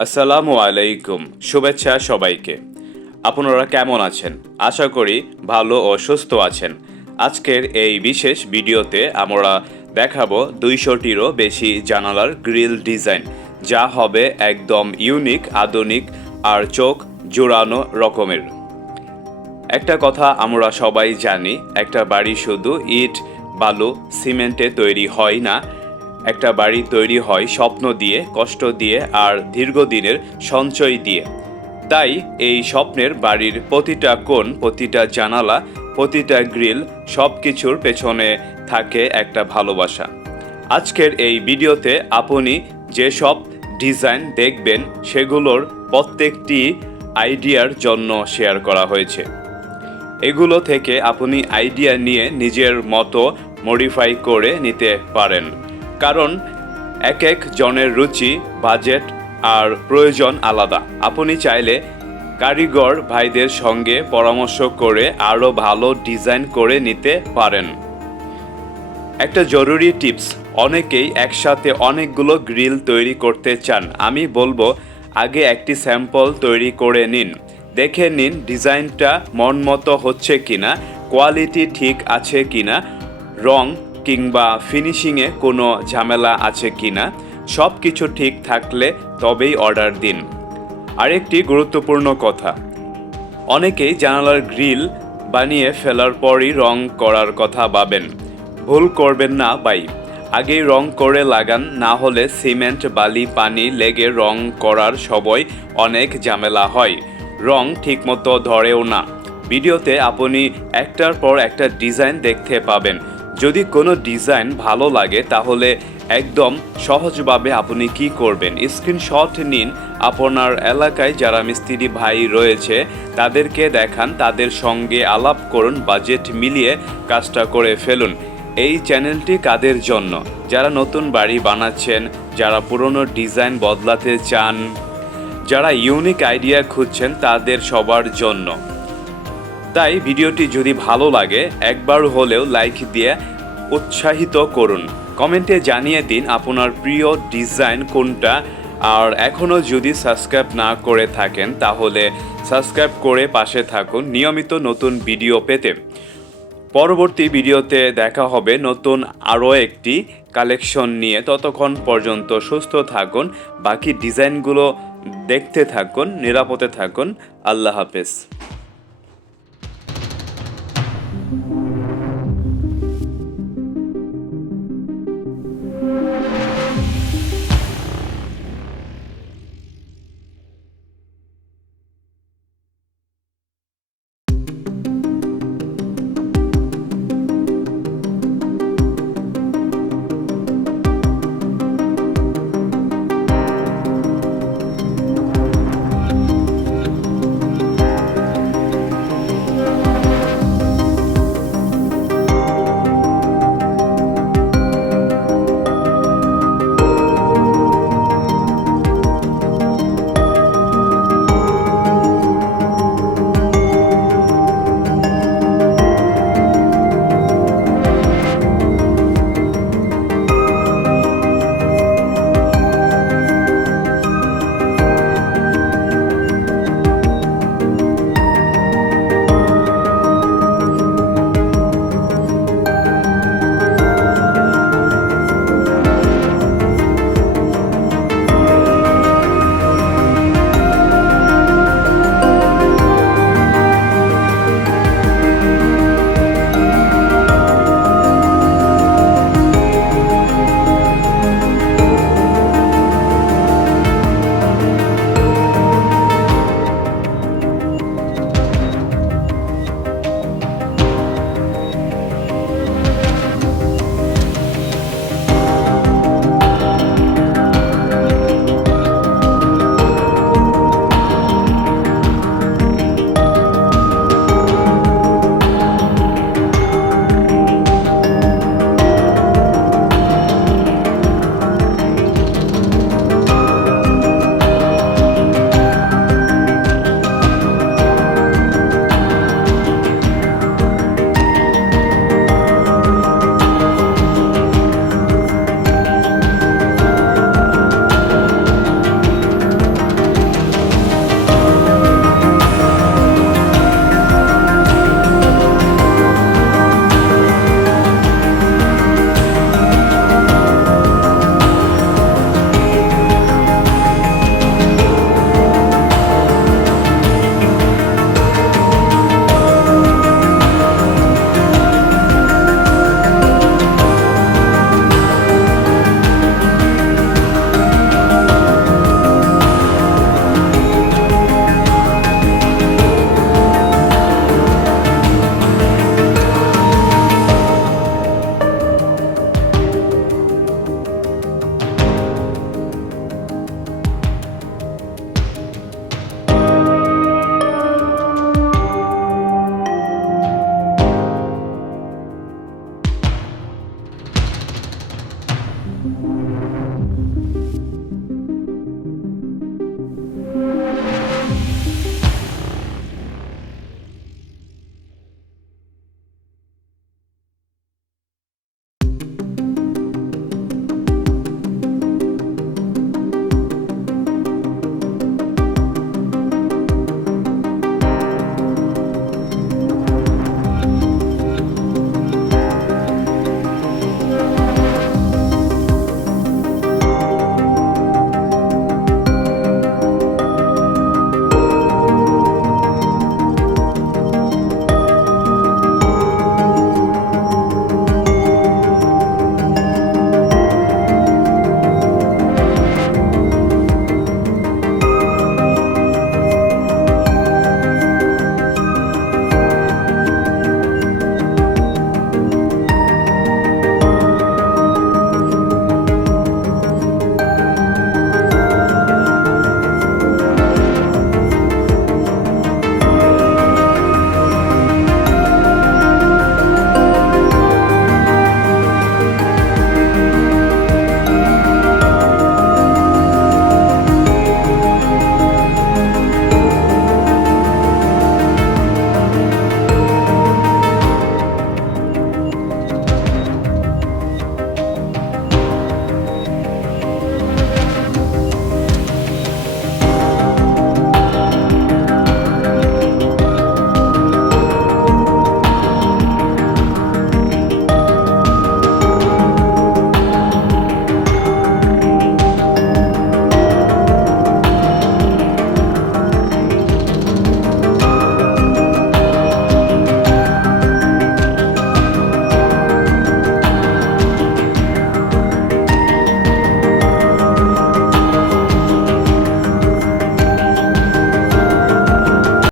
আসসালামু আলাইকুম। শুভেচ্ছা সবাইকে। আপনারা কেমন আছেন? আশা করি ভালো ও সুস্থ আছেন। আজকের এই বিশেষ ভিডিওতে আমরা দেখাবো 200টিরও বেশি জানালার গ্রিল ডিজাইন, যা হবে একদম ইউনিক, আধুনিক আর চোখ জোড়ানো রকমের। একটা কথা আমরা সবাই জানি, একটা বাড়ি শুধু ইট, বালু, সিমেন্টে তৈরি হয় না। একটা বাড়ি তৈরি হয় স্বপ্ন দিয়ে, কষ্ট দিয়ে আর দীর্ঘদিনের সঞ্চয় দিয়ে। তাই এই স্বপ্নের বাড়ির প্রতিটা কোণ, প্রতিটা জানালা, প্রতিটা গ্রিল, সব কিছুর পেছনে থাকে একটা ভালোবাসা। আজকের এই ভিডিওতে আপনি যেসব ডিজাইন দেখবেন সেগুলোর প্রত্যেকটি আইডিয়ার জন্য শেয়ার করা হয়েছে। এগুলো থেকে আপনি আইডিয়া নিয়ে নিজের মতো মডিফাই করে নিতে পারেন, কারণ এক এক জনের রুচি, বাজেট আর প্রয়োজন আলাদা। আপনি চাইলে কারিগর ভাইদের সঙ্গে পরামর্শ করে আরও ভালো ডিজাইন করে নিতে পারেন। একটা জরুরি টিপস, অনেকেই একসাথে অনেকগুলো গ্রিল তৈরি করতে চান। আমি বলবো, আগে একটি স্যাম্পল তৈরি করে নিন, দেখে নিন ডিজাইনটা মন মতো হচ্ছে কিনা, কোয়ালিটি ঠিক আছে কিনা, রং কিংবা ফিনিশিংয়ে কোনো ঝামেলা আছে কিনা। সব কিছু ঠিক থাকলে তবেই অর্ডার দিন। আরেকটি গুরুত্বপূর্ণ কথা, অনেকেই জানালার গ্রিল বানিয়ে ফেলার পরই রং করার কথা ভাবেন। ভুল করবেন না ভাই, আগেই রং করে লাগান, না হলে সিমেন্ট, বালি, পানি লেগে রং করার সময় অনেক ঝামেলা হয়, রং ঠিকমতো ধরেও না। ভিডিওতে আপনি একটার পর একটা ডিজাইন দেখতে পাবেন। যদি কোনো ডিজাইন ভালো লাগে তাহলে একদম সহজভাবে আপনি কি করবেন, স্ক্রিনশট নিন, আপনার এলাকায় যারা মিস্ত্রি ভাই রয়েছে তাদেরকে দেখান, তাদের সঙ্গে আলাপ করুন, বাজেট মিলিয়ে কাজটা করে ফেলুন। এই চ্যানেলটি কাদের জন্য? যারা নতুন বাড়ি বানাচ্ছেন, যারা পুরনো ডিজাইন বদলাতে চান, যারা ইউনিক আইডিয়া খুঁজছেন, তাদের সবার জন্য। তাই ভিডিওটি যদি ভালো লাগে একবার হলেও লাইক দিয়ে উৎসাহিত করুন। কমেন্টে জানিয়ে দিন আপনার প্রিয় ডিজাইন কোনটা। আর এখনও যদি সাবস্ক্রাইব না করে থাকেন তাহলে সাবস্ক্রাইব করে পাশে থাকুন নিয়মিত নতুন ভিডিও পেতে। পরবর্তী ভিডিওতে দেখা হবে নতুন আরও একটি কালেকশন নিয়ে। ততক্ষণ পর্যন্ত সুস্থ থাকুন, বাকি ডিজাইনগুলো দেখতে থাকুন, নিরাপদে থাকুন। আল্লাহ হাফেজ।